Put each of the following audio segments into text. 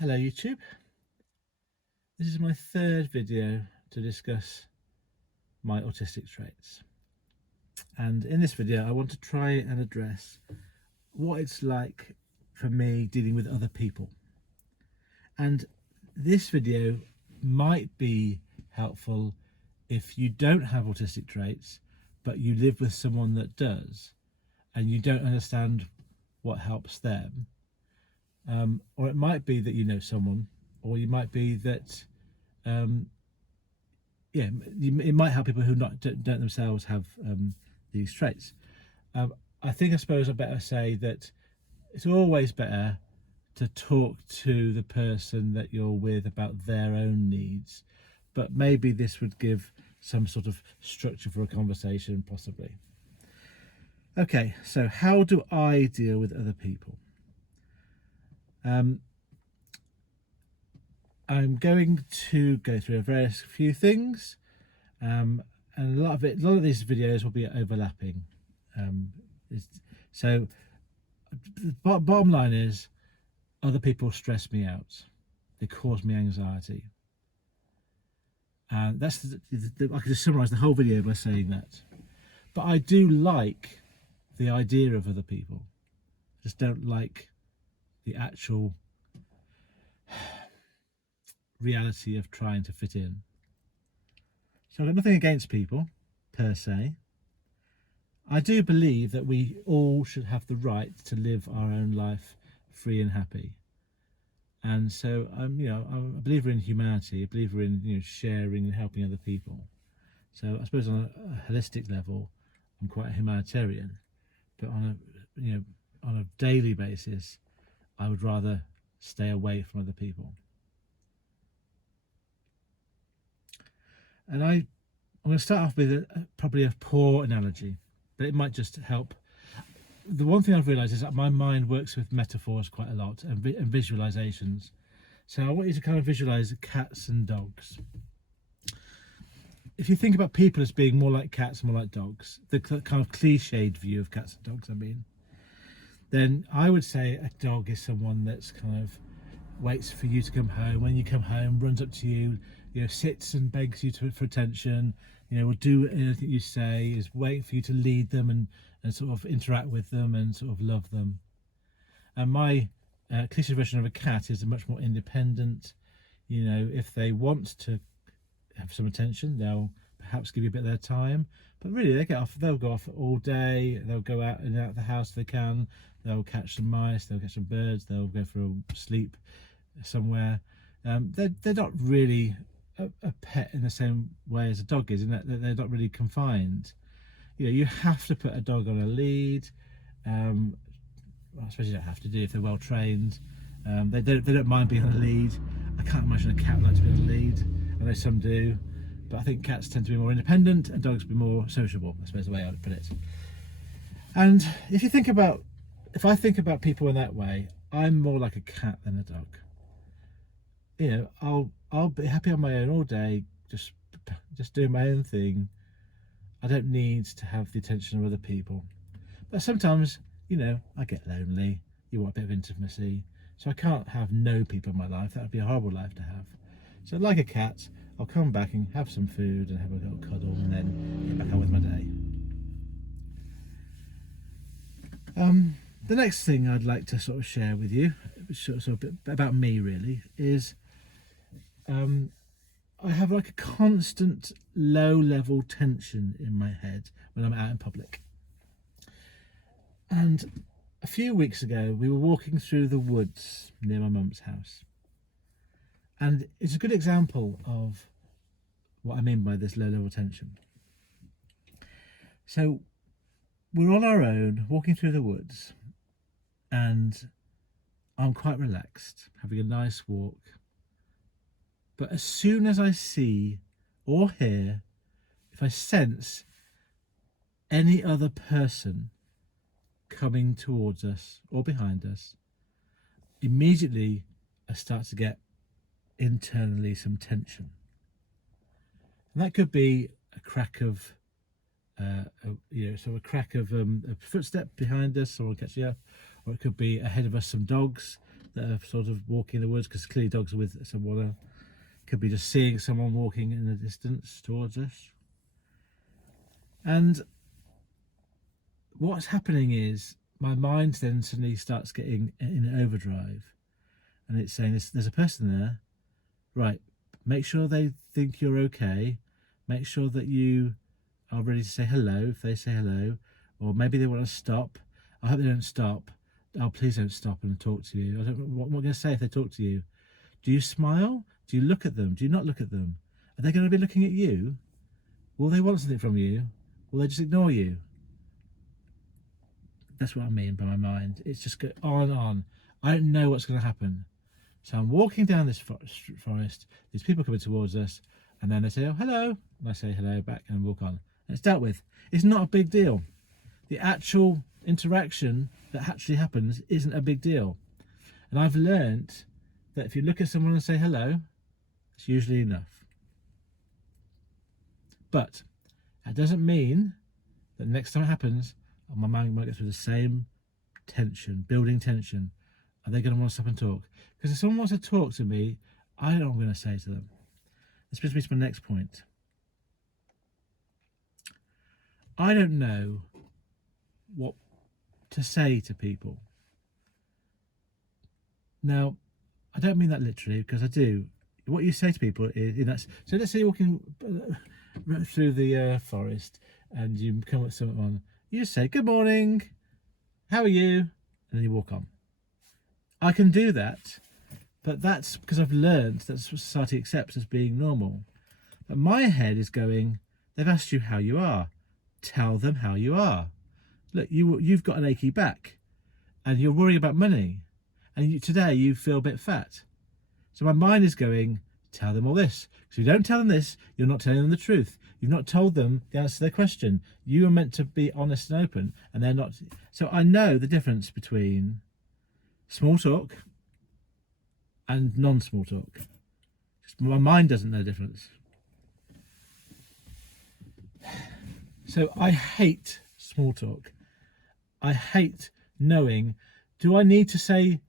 Hello YouTube, this is my third video to discuss my autistic traits, and in this video I want to try and address what it's like for me dealing with other people. And this video might be helpful if you don't have autistic traits but you live with someone that does and you don't understand what helps them. Or it might be that you know someone, or you might be that it might help people who don't themselves have these traits. I suppose I better say that it's always better to talk to the person that you're with about their own needs, but maybe this would give some sort of structure for a conversation, possibly. Okay, so how do I deal with other people? I'm going to go through a few things, and a lot of these videos will be overlapping. So the bottom line is, other people stress me out. They cause me anxiety. And that's I could just summarize the whole video by saying that. But I do like the idea of other people. I just don't like the actual reality of trying to fit in. So I've got nothing against people per se. I do believe that we all should have the right to live our own life free and happy. And so I'm a believer in humanity, a believer in sharing and helping other people. So I suppose on a holistic level, I'm quite a humanitarian, but on a daily basis, I would rather stay away from other people. And I'm going to start off with probably a poor analogy, but it might just help. The one thing I've realised is that my mind works with metaphors quite a lot and visualizations. So I want you to kind of visualise cats and dogs. If you think about people as being more like cats, more like dogs, the kind of cliched view of cats and dogs, then I would say a dog is someone that's kind of waits for you to come home. When you come home, runs up to you, sits and begs you for attention, will do anything you say, is waiting for you to lead them and sort of interact with them and sort of love them. And my cliche version of a cat is much more independent. If they want to have some attention, they'll perhaps give you a bit of their time, but really they'll go off all day, they'll go out and out of the house if they can, they'll catch some mice, they'll catch some birds, they'll go for a sleep somewhere. They're not really a pet in the same way as a dog is, in that they're not really confined. You have to put a dog on a lead. I suppose you don't have to do if they're well trained. They don't mind being on a lead. I can't imagine a cat would like to be on a lead. I know some do, but I think cats tend to be more independent and dogs be more sociable, I suppose the way I would put it. And if I think about people in that way, I'm more like a cat than a dog. I'll be happy on my own all day, just doing my own thing. I don't need to have the attention of other people. But sometimes, I get lonely. You want a bit of intimacy. So I can't have no people in my life. That would be a horrible life to have. So like a cat, I'll come back and have some food and have a little cuddle and then get back on with my day. The next thing I'd like to sort of share with you, sort of a bit about me really, is I have like a constant low-level tension in my head when I'm out in public. And a few weeks ago, we were walking through the woods near my mum's house. And it's a good example of what I mean by this low-level tension. So we're on our own, walking through the woods, and I'm quite relaxed, having a nice walk. But as soon as I see or hear, if I sense any other person coming towards us or behind us, immediately I start to get internally some tension. And that could be a crack of a crack of a footstep behind us, someone catching up, or it could be ahead of us some dogs that are sort of walking in the woods, because clearly dogs are with someone. Could be just seeing someone walking in the distance towards us. And what's happening is my mind then suddenly starts getting in overdrive, and it's saying there's a person there, right? Make sure they think you're okay. Make sure that you are ready to say hello if they say hello, or maybe they want to stop. I hope they don't stop. Oh, please don't stop and talk to you. I don't know what am I going to say if they talk to you. Do you smile? Do you look at them? Do you not look at them? Are they going to be looking at you? Will they want something from you? Will they just ignore you? That's what I mean by my mind. It's just go on and on. I don't know what's going to happen. So I'm walking down this forest. These people coming towards us, and then they say, "Oh, hello," and I say hello back and walk on. And it's dealt with. It's not a big deal. The actual interaction that actually happens isn't a big deal. And I've learnt that if you look at someone and say hello, it's usually enough. But that doesn't mean that next time it happens, my mind might go through the same tension, building tension. Are they going to want to stop and talk? Because if someone wants to talk to me, I don't know what I'm going to say to them. This brings me to my next point. I don't know what to say to people. Now, I don't mean that literally, because I do. What you say to people is, so let's say you're walking through the forest and you come with someone, you just say, "Good morning, how are you?" And then you walk on. I can do that, but that's because I've learned that's what society accepts as being normal. But my head is going, they've asked you how you are. Tell them how you are. Look, you've got an achy back and you're worrying about money. And today you feel a bit fat. So my mind is going, tell them all this. Because if you don't tell them this, you're not telling them the truth. You've not told them the answer to their question. You are meant to be honest and open, and they're not. So I know the difference between small talk and non-small talk. Just my mind doesn't know the difference. So I hate small talk. I hate knowing, do I need to say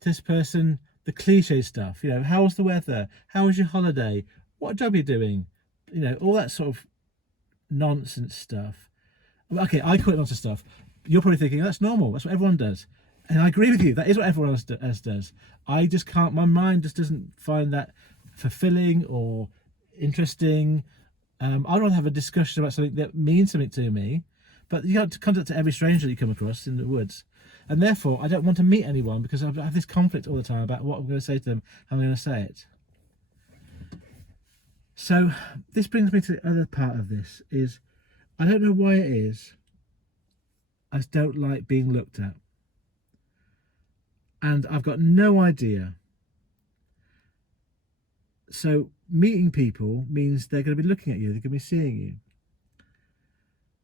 to this person the cliche stuff? You know, how was the weather? How was your holiday? What job are you doing? You know, all that sort of nonsense stuff. Okay, I call it nonsense stuff. You're probably thinking that's normal. That's what everyone does. And I agree with you. That is what everyone else does. I just can't, my mind just doesn't find that fulfilling or interesting. I'd rather have a discussion about something that means something to me. But you have to contact every stranger that you come across in the woods. And therefore, I don't want to meet anyone because I have this conflict all the time about what I'm going to say to them, how I'm going to say it. So this brings me to the other part of this is, I don't know why it is, I just don't like being looked at. And I've got no idea. So meeting people means they're going to be looking at you, they're going to be seeing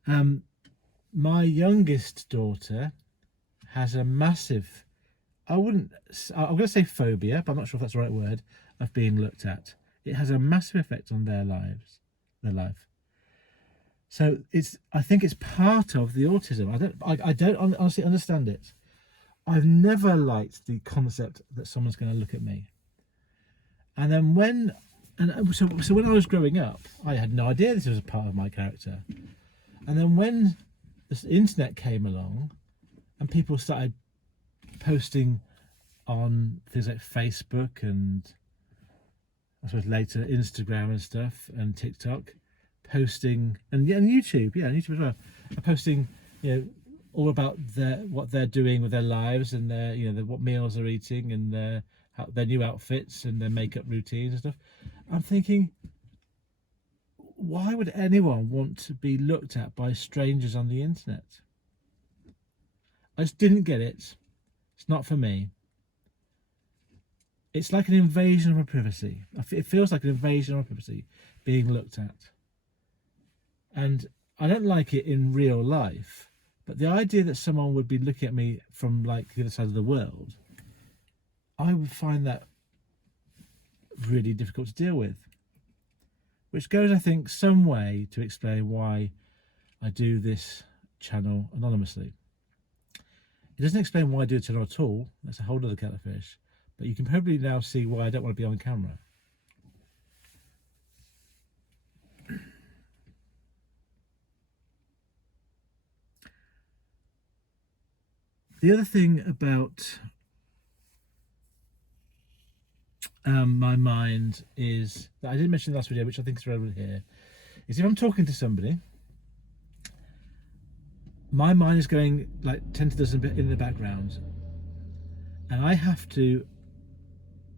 you. My youngest daughter has a massive, I'm going to say phobia, but I'm not sure if that's the right word, of being looked at. It has a massive effect on their life. So I think it's part of the autism. I don't honestly understand it. I've never liked the concept that someone's going to look at me. And then so when I was growing up, I had no idea this was a part of my character. And then when the internet came along and people started posting on things like Facebook and I suppose later Instagram and stuff and TikTok, posting and YouTube, YouTube as well, posting, all about what they're doing with their lives and their, what meals they're eating and their new outfits and their makeup routines and stuff. I'm thinking, why would anyone want to be looked at by strangers on the internet? I just didn't get it. It's not for me. It's like an invasion of my privacy. It feels like an invasion of my privacy being looked at. And I don't like it in real life, but the idea that someone would be looking at me from like the other side of the world, I would find that really difficult to deal with. Which goes, I think, some way to explain why I do this channel anonymously. It doesn't explain why I do a channel at all. That's a whole other kettle of fish. but you can probably now see why I don't want to be on camera. The other thing about my mind is that I didn't mention in the last video, which I think is relevant here, is if I'm talking to somebody, my mind is going like 10 to dozen in the background, and I have to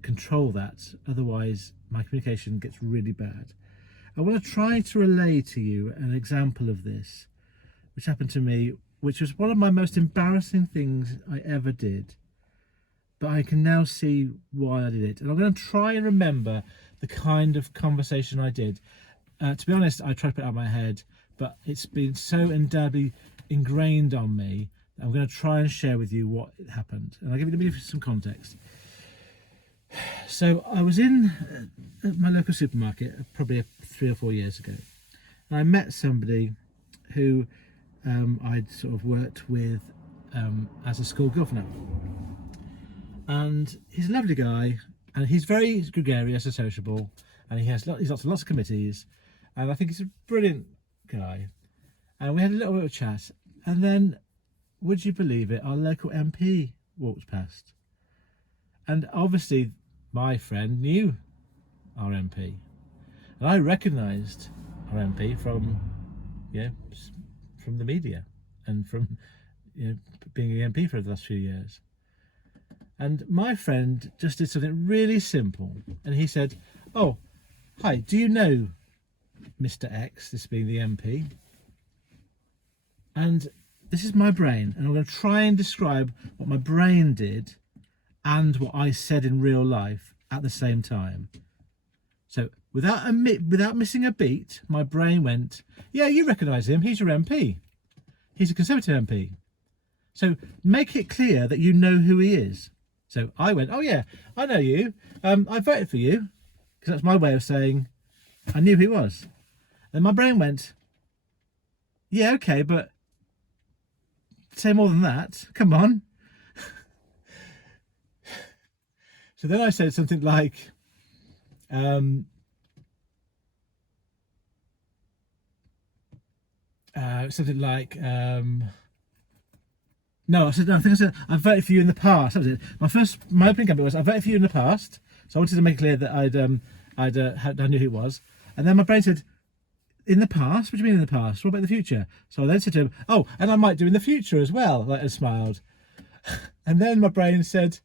control that, otherwise my communication gets really bad. I want to try to relay to you an example of this, which happened to me, which was one of my most embarrassing things I ever did, but I can now see why I did it. And I'm going to try and remember the kind of conversation I did. To be honest, I tried to put it out of my head, but it's been so indelibly ingrained on me that I'm going to try and share with you what happened. And I'll give you some context. So I was in my local supermarket probably 3 or 4 years ago, and I met somebody who I'd sort of worked with as a school governor, and he's a lovely guy, and he's very gregarious and sociable, and he's lots of committees, and I think he's a brilliant guy. And we had a little bit of a chat, and then, would you believe it, our local MP walked past. And obviously my friend knew our MP, and I recognised our MP from from the media and from being an MP for the last few years. And my friend just did something really simple, and he said, "Oh, hi, do you know Mr. X," this being the MP? And this is my brain, and I'm going to try and describe what my brain did and what I said in real life at the same time. So without missing a beat, my brain went, "Yeah, you recognise him. He's your MP. He's a Conservative MP. So make it clear that you know who he is." So I went, "Oh yeah, I know you. I voted for you," because that's my way of saying I knew who he was. And my brain went, "Yeah, okay, but say more than that. Come on." So then I said something like, no, I said, no, I think I said, "I voted for you in the past." That was it. My opening comment was, "I voted for you in the past." So I wanted to make clear that I knew who it was. And then my brain said, "In the past? What do you mean in the past? What about the future?" So I then said to him, "Oh, and I might do in the future as well," like, and smiled. And then my brain said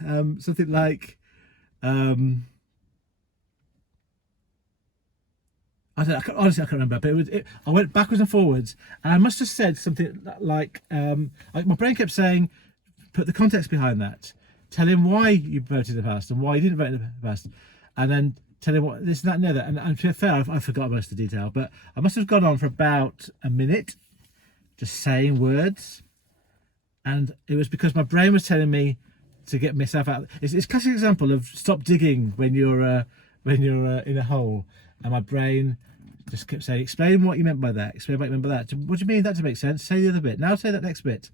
something like, honestly, I can't remember, but I went backwards and forwards, and I must have said something like, my brain kept saying, put the context behind that, tell him why you voted in the past and why you didn't vote in the past, and then tell him what this and that and the other. And to be fair, I forgot most of the detail, but I must have gone on for about a minute, just saying words, and it was because my brain was telling me to get myself out. It's a classic example of stop digging when you're in a hole, and my brain just kept saying, "Explain what you meant by that. Explain what you meant by that. What do you mean that doesn't make sense? Say the other bit. Now say that next bit."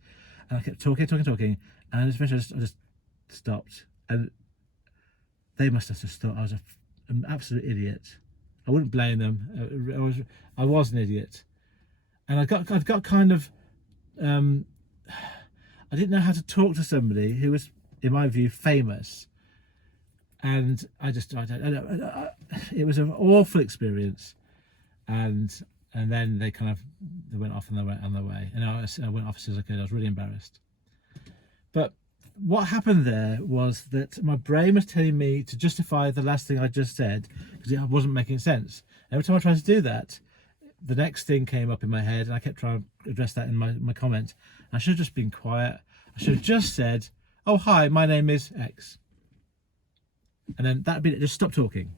And I kept talking, and eventually I just stopped. And they must have just thought I was an absolute idiot. I wouldn't blame them. I was an idiot, and I got kind of I didn't know how to talk to somebody who was, in my view, famous. And it was an awful experience, and then they went off on their way, and I went off as soon as I could. I was really embarrassed. But what happened there was that my brain was telling me to justify the last thing I just said because it wasn't making sense. Every time I tried to do that, the next thing came up in my head, and I kept trying to address that in my comment. I should have just been quiet. I should have just said, "Oh hi, my name is X." And then that'd be it. Just stop talking.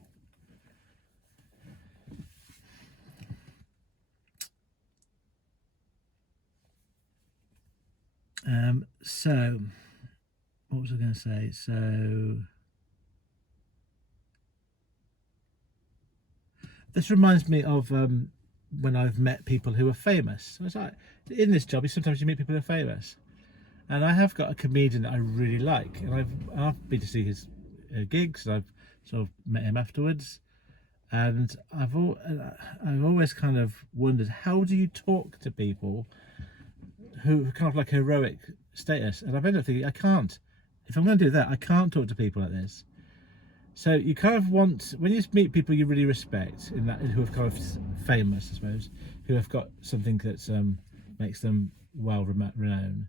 So what was I going to say? So this reminds me of when I've met people who are famous. So it's like, in this job, sometimes you meet people who are famous, And I have got a comedian that I really like, and I've been to see his gigs, and I've sort of met him afterwards, and I've always kind of wondered, how do you talk to people who kind of like heroic status? And I've ended up thinking, I can't. If I'm going to do that, I can't talk to people like this. So you kind of want, when you meet people you really respect, in that, who are kind of famous, I suppose, who have got something that makes them well renowned.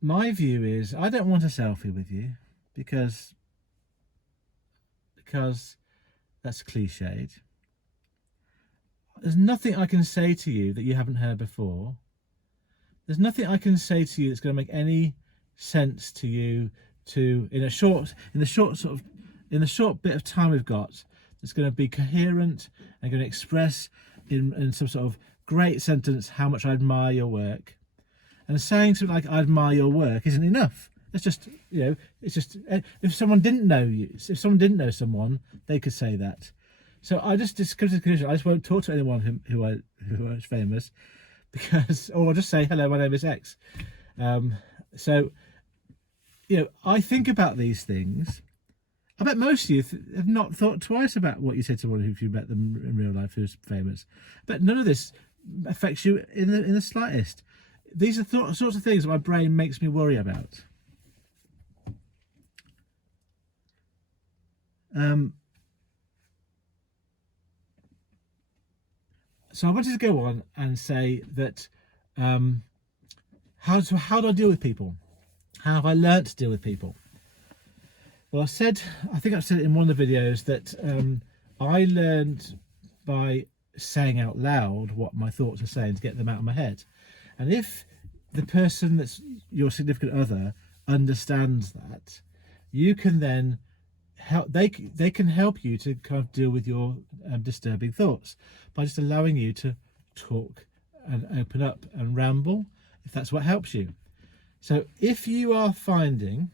My view is, I don't want a selfie with you because that's cliched. There's nothing I can say to you that you haven't heard before. There's nothing I can say to you that's going to make any sense to you in the short bit of time we've got, that's going to be coherent and going to express in some sort of great sentence how much I admire your work. And saying something like "I admire your work" isn't enough. It's just, it's just, if someone didn't know you, if someone didn't know someone, they could say that. So I just come to the conclusion, I just won't talk to anyone who is famous, because, or I'll just say, hello, my name is X. So, I think about these things. I bet most of you have not thought twice about what you said to someone if you met them in real life who's famous. But none of this affects you in the slightest. These are sorts of things that my brain makes me worry about. So I wanted to go on and say that how do I deal with people? How have I learnt to deal with people? Well, I think I've said it in one of the videos that I learned by saying out loud what my thoughts are saying to get them out of my head. And if the person that's your significant other understands that, you can then help. They can help you to kind of deal with your disturbing thoughts by just allowing you to talk and open up and ramble, if that's what helps you. So if you are finding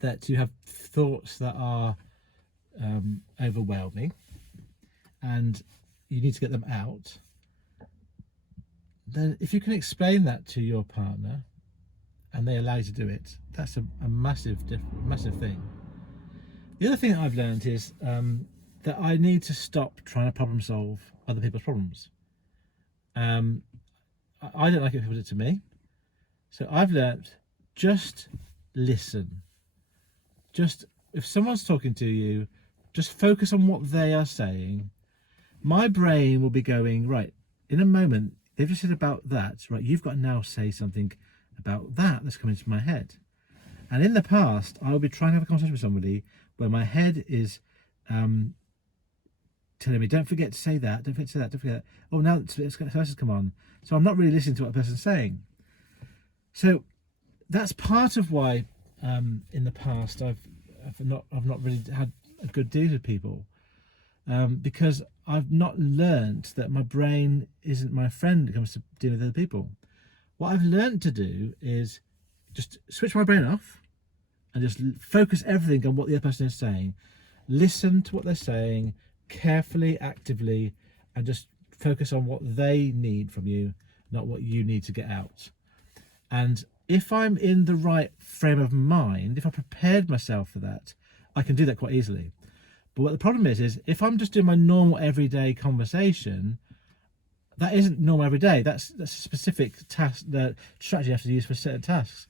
that you have thoughts that are overwhelming and you need to get them out, then if you can explain that to your partner and they allow you to do it, that's a massive thing. The other thing that I've learned is that I need to stop trying to problem solve other people's problems. I don't like it when people do it to me. So I've learned, just listen. Just, if someone's talking to you, just focus on what they are saying. My brain will be going, right, in a moment, they've just said about that, right, you've got to now say something about that that's coming to my head. And in the past, I will be trying to have a conversation with somebody where my head is telling me, don't forget to say that, don't forget to say that, don't forget that. Oh, now it's come on. So I'm not really listening to what the person's saying. So that's part of why in the past I've not really had a good deal with people, because I've not learnt that my brain isn't my friend when it comes to dealing with other people. What I've learnt to do is just switch my brain off and just focus everything on what the other person is saying. Listen to what they're saying carefully, actively, and just focus on what they need from you, not what you need to get out. And if I'm in the right frame of mind, if I prepared myself for that, I can do that quite easily. But what the problem is if I'm just doing my normal everyday conversation, that isn't normal every day. That's a specific task, the strategy you have to use for certain tasks.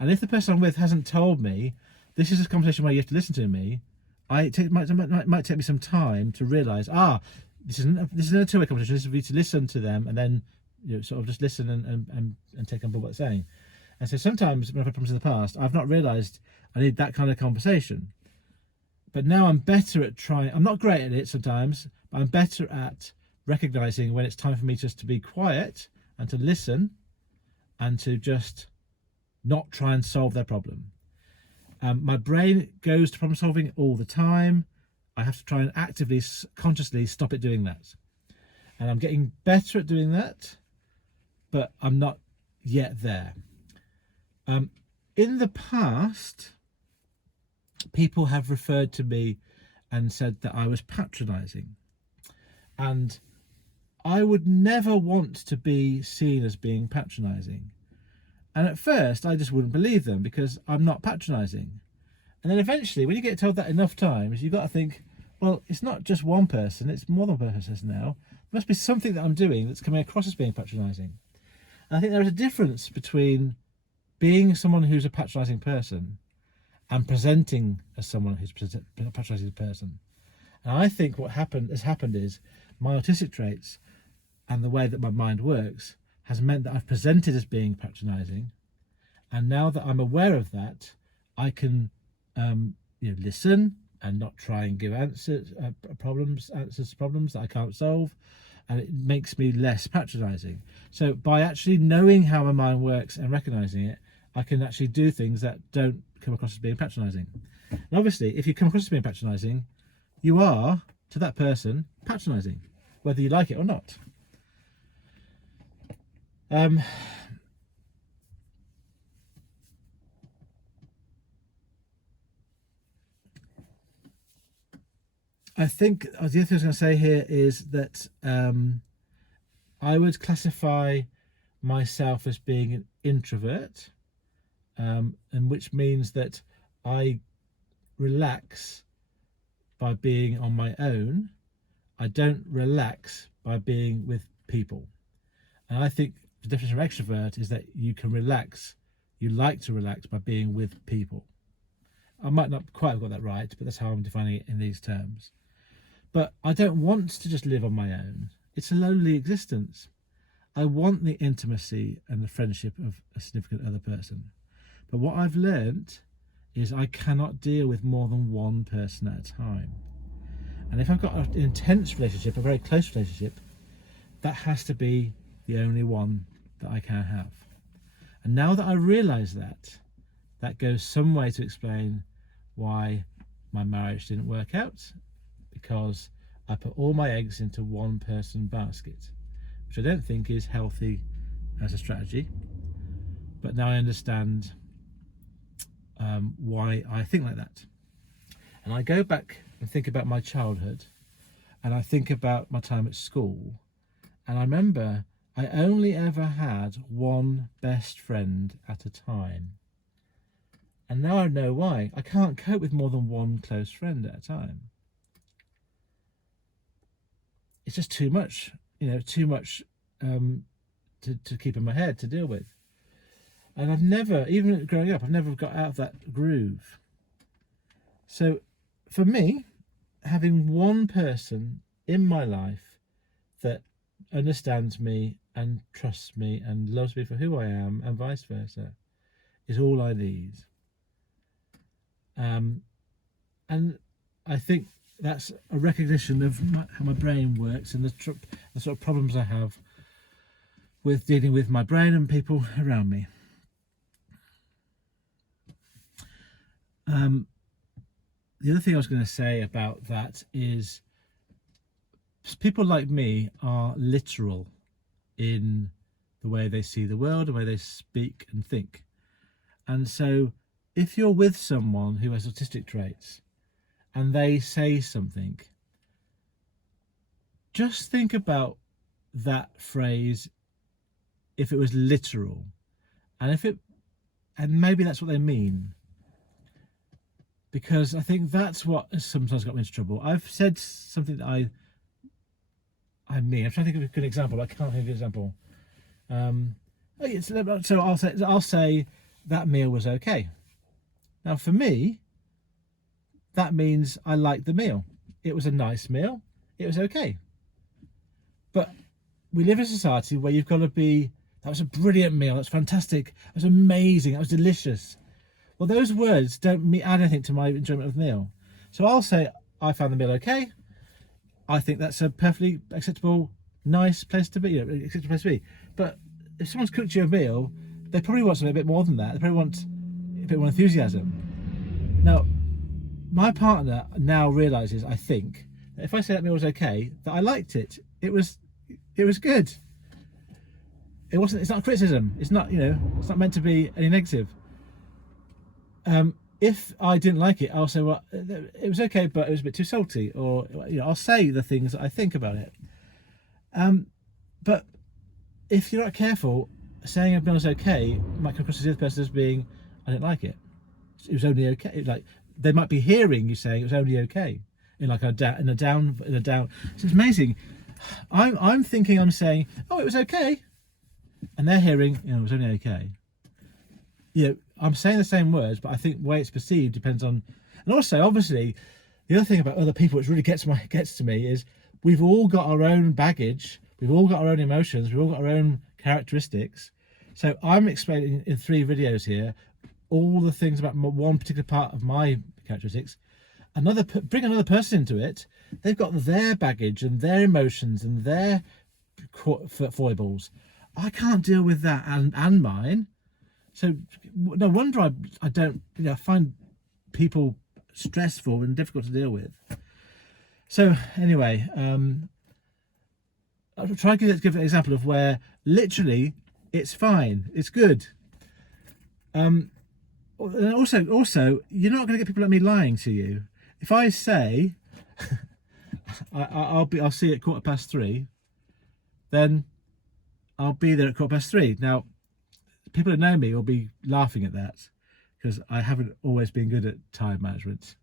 And if the person I'm with hasn't told me, this is a conversation where you have to listen to me, it might take me some time to realise, this isn't a two-way conversation. This is for you to listen to them and then sort of just listen and take on board what they're saying. And so sometimes when I've had problems in the past, I've not realised I need that kind of conversation. But now I'm better at trying. I'm not great at it sometimes, but I'm better at recognising when it's time for me just to be quiet and to listen and to just not try and solve their problem. My brain goes to problem solving all the time. I have to try and actively, consciously stop it doing that. And I'm getting better at doing that, but I'm not yet there. In the past, people have referred to me and said that I was patronising. And I would never want to be seen as being patronising. And at first, I just wouldn't believe them because I'm not patronising. And then eventually, when you get told that enough times, you've got to think, well, it's not just one person, it's more than one person now. There must be something that I'm doing that's coming across as being patronising. And I think there is a difference between being someone who's a patronising person and presenting as someone who's a patronising person. And I think what has happened is my autistic traits and the way that my mind works has meant that I've presented as being patronising. And now that I'm aware of that, I can listen and not try and give answers to problems that I can't solve, and it makes me less patronising. So by actually knowing how my mind works and recognising it, I can actually do things that don't come across as being patronising. And obviously, if you come across as being patronising, you are, to that person, patronising, whether you like it or not. I think the other thing I was going to say here is that I would classify myself as being an introvert, and which means that I relax by being on my own. I don't relax by being with people. And I think the definition of extrovert is that you can relax, you like to relax by being with people. I might not quite have got that right, but that's how I'm defining it in these terms. But I don't want to just live on my own. It's a lonely existence. I want the intimacy and the friendship of a significant other person. But what I've learnt is I cannot deal with more than one person at a time. And if I've got an intense relationship, a very close relationship, that has to be the only one that I can have. And now that I realise that, that goes some way to explain why my marriage didn't work out, because I put all my eggs into one person basket, which I don't think is healthy as a strategy. But now I understand why I think like that. And I go back and think about my childhood, and I think about my time at school, and I remember I only ever had one best friend at a time. And now I know why. I can't cope with more than one close friend at a time. It's just too much, too much to keep in my head, to deal with. And I've never, even growing up, I've never got out of that groove. So for me, having one person in my life that understands me and trusts me and loves me for who I am, and vice versa, is all I need. And I think that's a recognition of how my brain works and the sort of problems I have with dealing with my brain and people around me. The other thing I was going to say about that is people like me are literal in the way they see the world, the way they speak and think. And so if you're with someone who has autistic traits and they say something, just think about that phrase if it was literal, and maybe that's what they mean. Because I think that's what has sometimes got me into trouble. I've said something that I mean. I'm trying to think of a good example, but I can't think of an example. So I'll say that meal was okay. Now for me, that means I liked the meal. It was a nice meal. It was okay. But we live in a society where you've got to be, that was a brilliant meal. That's fantastic. That was amazing. That was delicious. Well, those words don't add anything to my enjoyment of the meal. So I'll say, I found the meal okay. I think that's a perfectly acceptable, nice place to be. Acceptable place to be. But if someone's cooked you a meal, they probably want something a bit more than that. They probably want a bit more enthusiasm. Now, my partner now realises, I think, that if I say that meal was okay, that I liked it. It was good. It's not criticism. It's not, it's not meant to be any negative. If I didn't like it, I'll say, well, it was okay, but it was a bit too salty, or I'll say the things that I think about it. But if you're not careful, saying a meal's okay might come across to the other person as being, I don't like it. It was only okay. Like they might be hearing you saying it was only okay in like a down. So it's amazing. I'm thinking I'm saying, oh, it was okay, and they're hearing, it was only okay. I'm saying the same words, but I think the way it's perceived depends on. And also, obviously, the other thing about other people which really gets to me is we've all got our own baggage, we've all got our own emotions, we've all got our own characteristics. So I'm explaining in 3 videos here all the things about one particular part of my characteristics. Bring another person into it, they've got their baggage and their emotions and their foibles. I can't deal with that and mine. So no wonder I don't, find people stressful and difficult to deal with. So anyway, I'll try to give an example of where literally it's fine, it's good. And also, you're not going to get people like me lying to you. If I say I'll see you at 3:15, then I'll be there at 3:15. Now, people that know me will be laughing at that because I haven't always been good at time management.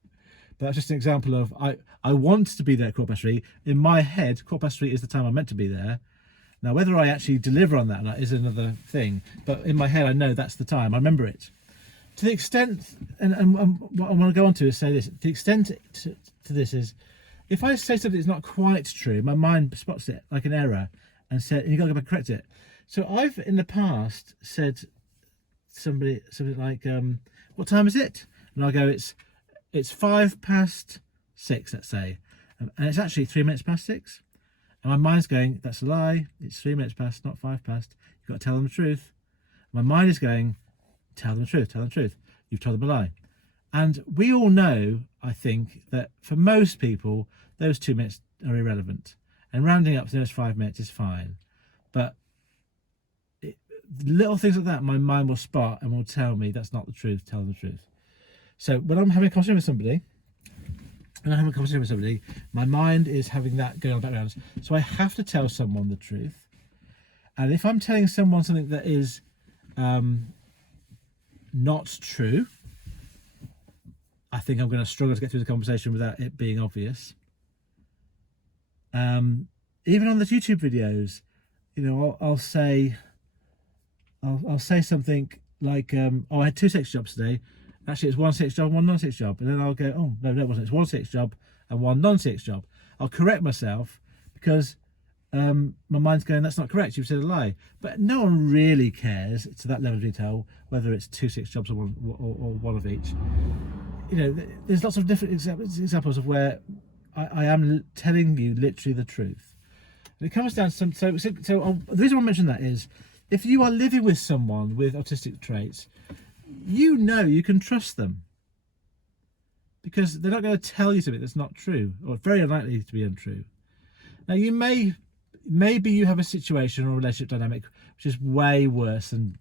But that's just an example of I want to be there at 3:15. In my head, 3:15 is the time I'm meant to be there. Now, whether I actually deliver on that or not is another thing. But in my head, I know that's the time. I remember it. To the extent, and what I want to go on to is say this, the extent to this is, if I say something that's not quite true, my mind spots it like an error and you've got to go back and correct it. So I've, in the past, said something like, what time is it? And I'll go, it's 6:05, let's say. And it's actually 3 minutes past 6. And my mind's going, that's a lie. It's 3 minutes past, not 5 past. You've got to tell them the truth. My mind is going, tell them the truth, tell them the truth. You've told them a lie. And we all know, I think, that for most people, those 2 minutes are irrelevant. And rounding up to those 5 minutes is fine. But little things like that, my mind will spot and will tell me that's not the truth, tell them the truth. So when I'm having a conversation with somebody, my mind is having that going on in the background. So I have to tell someone the truth. And if I'm telling someone something that is not true, I think I'm going to struggle to get through the conversation without it being obvious. Even on the YouTube videos, I'll say something like, I had 2 6 jobs today. Actually, it's 1 6 job, 1 non-6 job. And then I'll go, oh, no, it wasn't. It's 1 6 job and 1 non-6 job. I'll correct myself because my mind's going, that's not correct. You've said a lie. But no one really cares to that level of detail, whether it's 2 6 jobs or one of each. There's lots of different examples of where I am telling you literally the truth. And it comes down to so the reason I mention that is, if you are living with someone with autistic traits, you can trust them because they're not going to tell you something that's not true or very unlikely to be untrue. Now, maybe you have a situation or a relationship dynamic which is way worse than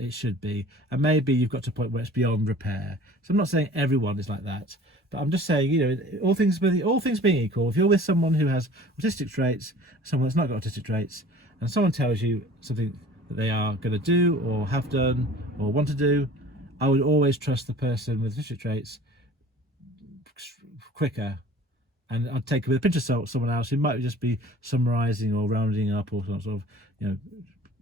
it should be, and maybe you've got to a point where it's beyond repair. So I'm not saying everyone is like that, but I'm just saying, all things being equal, if you're with someone who has autistic traits, someone that's not got autistic traits, and someone tells you something that they are going to do or have done or want to do, I would always trust the person with autistic traits quicker, and I'd take it with a pinch of salt someone else who might just be summarising or rounding up or sort of,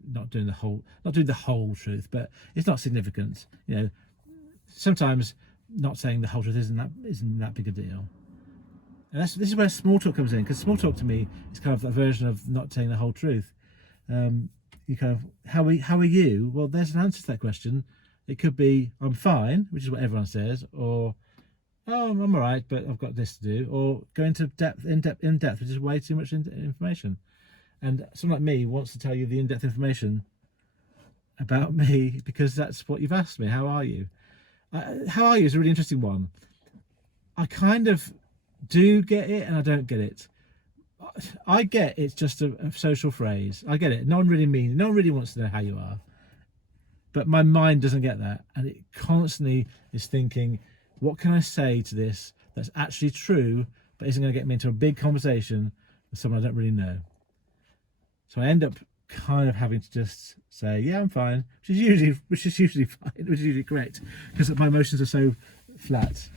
not doing the whole truth, but it's not significant. Sometimes not saying the whole truth isn't that big a deal. And this is where small talk comes in, because small talk to me is kind of that version of not saying the whole truth. You kind of, how are you? Well, there's an answer to that question. It could be, I'm fine, which is what everyone says, or, oh, I'm all right, but I've got this to do, or go into in depth, which is way too much information. And someone like me wants to tell you the in-depth information about me because that's what you've asked me. How are you? How are you is a really interesting one. I kind of do get it and I don't get it. I get it's just a social phrase. I get it. No one really wants to know how you are. But my mind doesn't get that. And it constantly is thinking, what can I say to this that's actually true, but isn't going to get me into a big conversation with someone I don't really know? So I end up kind of having to just say, yeah, I'm fine, which is usually fine, which is usually correct, because my emotions are so flat.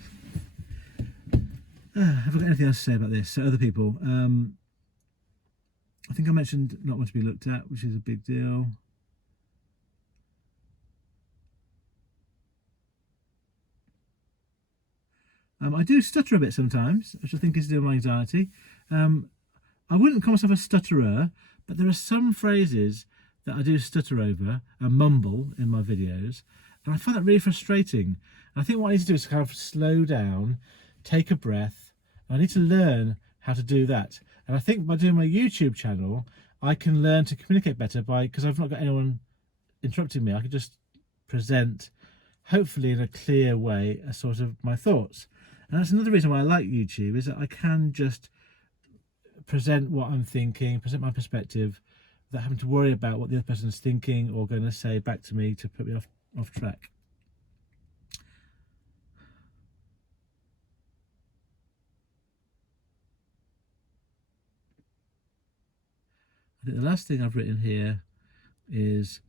Have I got anything else to say about this? So other people, I think I mentioned not want to be looked at, which is a big deal. I do stutter a bit sometimes, which I think is due to my anxiety. I wouldn't call myself a stutterer, but there are some phrases that I do stutter over and mumble in my videos, and I find that really frustrating. And I think what I need to do is kind of slow down, take a breath. I need to learn how to do that. And I think by doing my YouTube channel, I can learn to communicate better because I've not got anyone interrupting me. I can just present, hopefully in a clear way, a sort of my thoughts. And that's another reason why I like YouTube, is that I can just present what I'm thinking, present my perspective, without having to worry about what the other person is thinking or going to say back to me to put me off track. I think the last thing I've written here is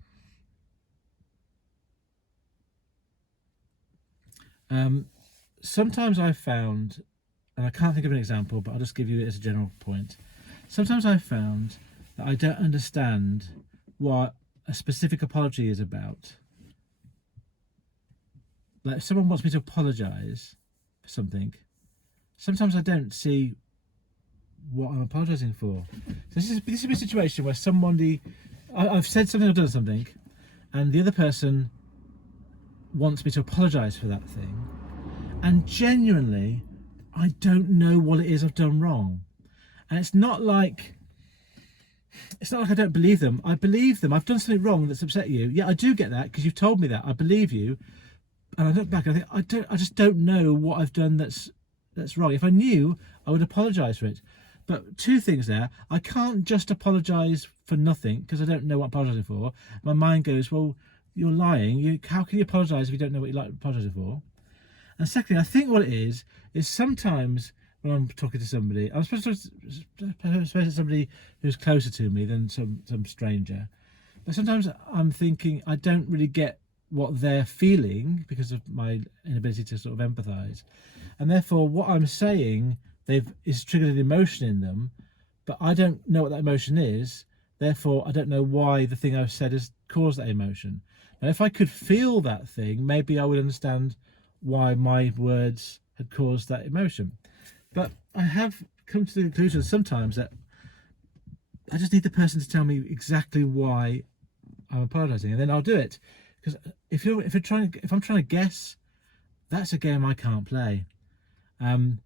sometimes I've found, and I can't think of an example, but I'll just give you it as a general point. Sometimes I've found that I don't understand what a specific apology is about. Like if someone wants me to apologise for something, sometimes I don't see what I'm apologising for. So this is a situation where I've said something or done something, and the other person wants me to apologise for that thing, and genuinely I don't know what it is I've done wrong. And it's not like I don't believe them. I believe them. I've done something wrong that's upset you. Yeah, I do get that because you've told me that. I believe you. And I look back and I think I just don't know what I've done that's wrong. If I knew, I would apologise for it. But two things there. I can't just apologise for nothing because I don't know what I'm apologising for. My mind goes, well, you're lying. How can you apologise if you don't know what you're apologising for? And secondly, I think what it is sometimes when I'm talking to somebody, I'm supposed to somebody who's closer to me than some stranger. But sometimes I'm thinking I don't really get what they're feeling because of my inability to sort of empathise. And therefore what I'm saying is triggered an emotion in them, but I don't know what that emotion is. Therefore, I don't know why the thing I've said has caused that emotion. Now, if I could feel that thing, maybe I would understand why my words had caused that emotion. But I have come to the conclusion sometimes that I just need the person to tell me exactly why I'm apologising, and then I'll do it. Because if I'm trying to guess, that's a game I can't play. And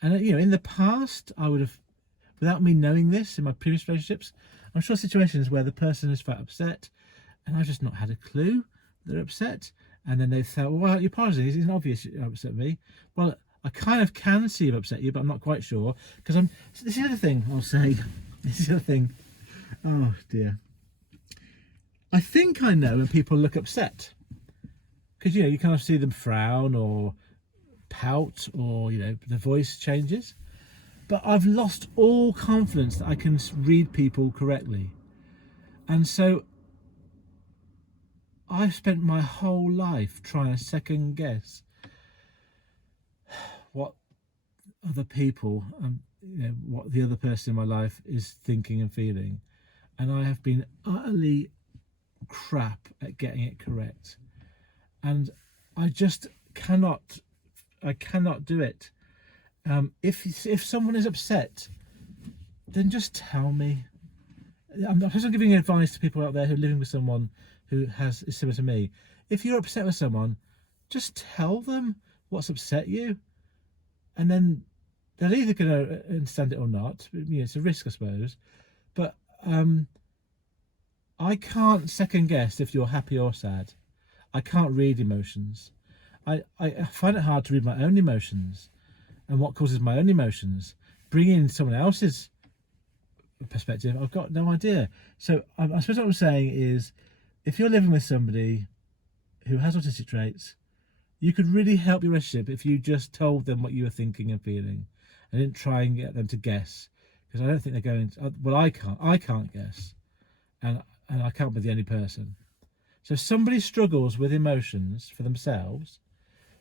in the past, I would have, without me knowing this in my previous relationships, I'm sure situations where the person has felt upset, and I've just not had a clue they're upset. And then they thought, well, you're apologising. It's obvious you upset me. Well, I kind of can see I've upset you, but I'm not quite sure. Because this is the other thing I'll say. This is the other thing. Oh, dear. I think I know when people look upset. Because, you kind of see them frown or pout or, the voice changes. But I've lost all confidence that I can read people correctly. And so I've spent my whole life trying to second guess what other people what the other person in my life is thinking and feeling, and I have been utterly crap at getting it correct, and I just cannot do it. If someone is upset, then just tell me. I'm not giving advice to people out there who are living with someone who is similar to me. If you're upset with someone, just tell them what's upset you, and then they're either going to understand it or not. It's a risk, I suppose. But I can't second guess if you're happy or sad. I can't read emotions. I find it hard to read my own emotions and what causes my own emotions. Bringing in someone else's perspective, I've got no idea. So I suppose what I'm saying is, if you're living with somebody who has autistic traits, you could really help your relationship if you just told them what you were thinking and feeling, and didn't try and get them to guess. Because I don't think they're going to. Well, I can't guess, and I can't be the only person. So if somebody struggles with emotions for themselves,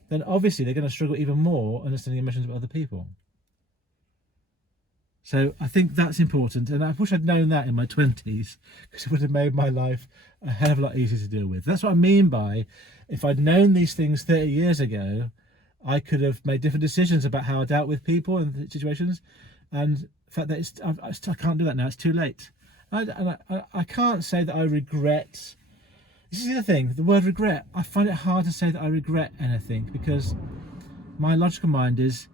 then obviously they're going to struggle even more understanding emotions of other people. So I think that's important, and I wish I'd known that in my 20s, because it would have made my life a hell of a lot easier to deal with. That's what I mean by, if I'd known these things 30 years ago, I could have made different decisions about how I dealt with people and situations. And the fact that I can't do that now, it's too late. I can't say that I regret. This is the other thing, the word regret. I find it hard to say that I regret anything, because my logical mind is,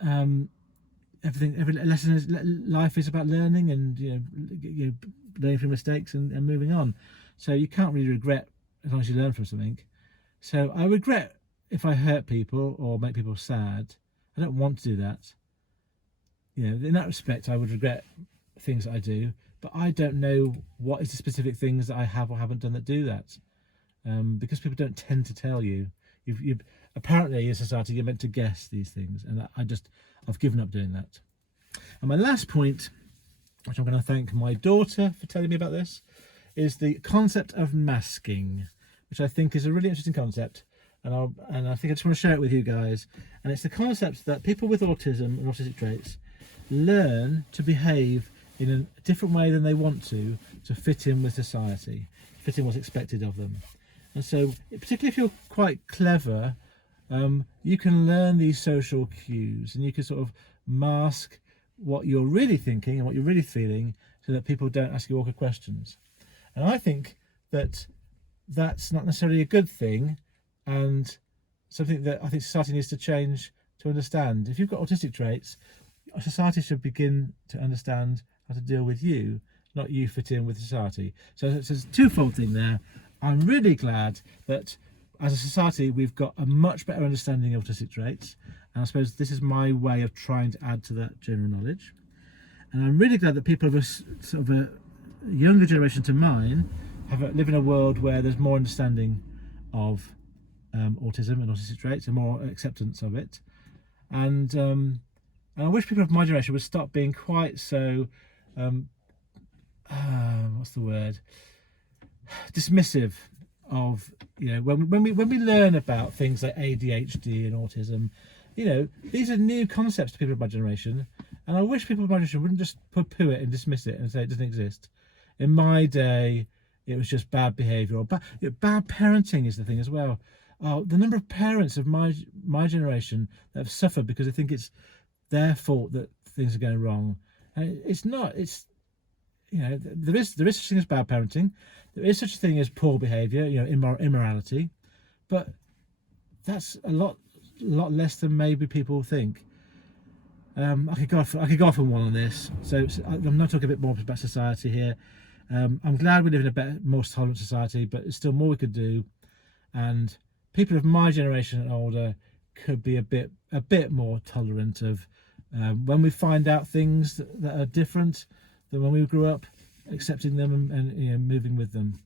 every lesson is, life is about learning, and learning from mistakes and moving on. So you can't really regret as long as you learn from something. So I regret if I hurt people or make people sad. I don't want to do that. In that respect, I would regret things that I do, but I don't know what is the specific things that I have or haven't done that do that, because people don't tend to tell you. You apparently, in society, you're meant to guess these things, and I've given up doing that. And my last point, which I'm going to thank my daughter for telling me about this, is the concept of masking, which I think is a really interesting concept, and I think I just want to share it with you guys. And it's the concept that people with autism and autistic traits learn to behave in a different way than they want to fit in with society, fit in what's expected of them. And so, particularly if you're quite clever, you can learn these social cues, and you can sort of mask what you're really thinking and what you're really feeling, so that people don't ask you awkward questions. And I think that that's not necessarily a good thing, and something that I think society needs to change to understand. If you've got autistic traits, society should begin to understand how to deal with you, not you fit in with society. So it's a twofold thing there. I'm really glad that as a society we've got a much better understanding of autistic traits, and I suppose this is my way of trying to add to that general knowledge. And I'm really glad that people of a sort of a younger generation to mine live in a world where there's more understanding of autism and autistic traits, and more acceptance of it. And I wish people of my generation would stop being quite so what's the word, dismissive of, when we learn about things like ADHD and autism. These are new concepts to people of my generation, and I wish people of my generation wouldn't just poo-poo it and dismiss it and say it doesn't exist. In my day, it was just bad behaviour, or bad parenting is the thing as well. The number of parents of my generation that have suffered because they think it's their fault that things are going wrong, and it's not. It's there is such a thing as bad parenting. There is such a thing as poor behaviour, immorality, but that's a lot less than maybe people think. I could go off on one on this. So I'm not talking a bit more about society here. I'm glad we live in a better, more tolerant society, but there's still more we could do. And people of my generation and older could be a bit more tolerant of when we find out things that are different than when we grew up, accepting them and moving with them.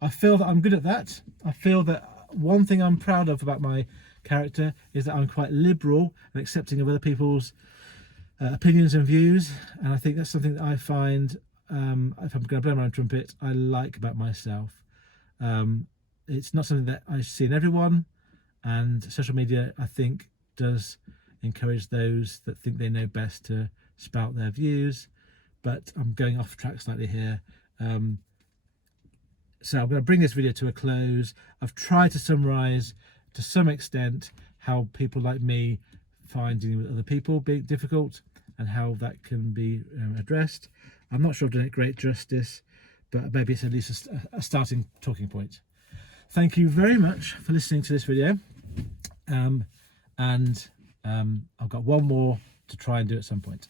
I feel that I'm good at that. I feel that one thing I'm proud of about my character is that I'm quite liberal and accepting of other people's opinions and views, and I think that's something that I find, if I'm going to blow my own trumpet, I like about myself. It's not something that I see in everyone, and social media, I think, does encourage those that think they know best to spout their views, but I'm going off track slightly here. So I'm going to bring this video to a close. I've tried to summarise to some extent how people like me find dealing with other people being difficult, and how that can be addressed. I'm not sure I've done it great justice, but maybe it's at least a starting talking point. Thank you very much for listening to this video, and I've got one more to try and do at some point.